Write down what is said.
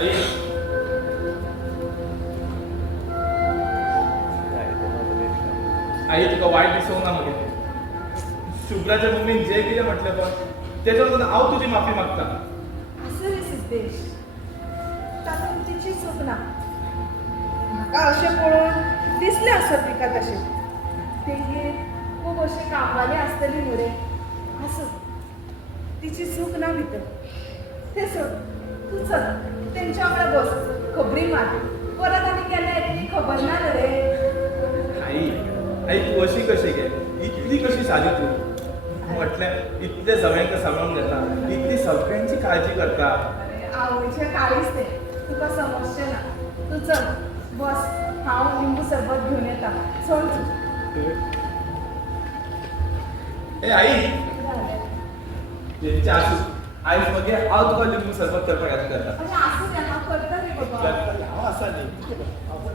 आई आई तुका वाईट दिसवू ना मगे शुभ्राच्या मम्मीन जे कितें म्हटलें पण तेजो लागून हांव तुजी माफी मागता. असं रे सिद्धेश, तातूंत तिची चूक ना. म्हाका अशें पळोवन दिसलें आसत तिका तशें. तेंगेर खूब अशें कामवाली आसतली न्हू रे. आसत, तिची चूक ना भितर. तें सोड, तूं चल तेंच्या वांगडा बस, खबरी मार. परत आनी केन्ना येतली खबर ना न्हू रे. आई आई तू अशी कशी गे इतली कशी सादी तू म्हटलें इतले सगळ्यांक सांभाळून घेता इतली सगळ्यांची काळजी करता. आवडीचें काळीच तें, तुका समजचें ना. तू चल बस, हांव लिंबू सरबत घेवन येता. चल तूं. ए आई तेंचे आसूं आयज मगे हांव तुका लिंबू सरबत करपाक येता. अशें आसूं तें हांव करता रे बाबा. हांव आसा न्ही.